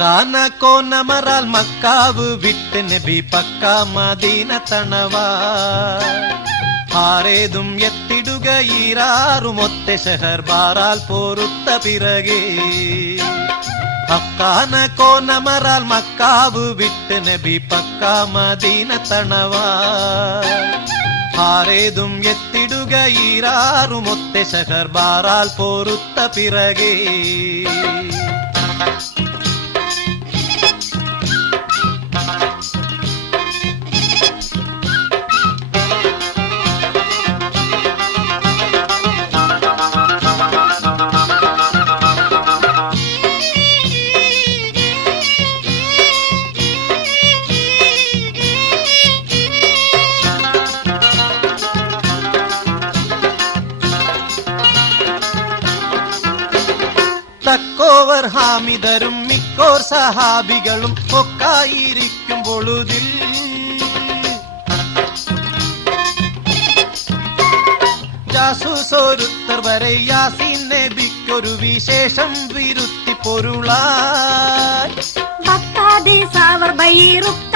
ഹക്കാന കോനമറാൽ macaw വിട്ട് നബി പക്ക Medina തണവാ ആരേതും എത്തിടുക ഈരാറുമൊത്തെ ഷഹർ ബാറാൽ പോരുത്ത പിറകെ ഹക്കാന കോനമറാൽ മക്കാവ് വിട്ട് നബി പക്ക മദീന തണവാ ആരേതും എത്തിടുക ഈരാറുമൊത്തെ ഷഹർ ബാറാൽ പോരുത്ത പിറകെ തക്കോവർ ഹാമിദരും മിക്കോർ സഹാബികളും ഒക്കായിരിക്കും പൊഴുതിൽ ജാസൂസോരുത്തർ വരെ യാസീൻ നബിക്കൊരു വിശേഷം വിരുത്തി പൊരുളായി ഭക്താദി സാവർ ബൈറുക്ക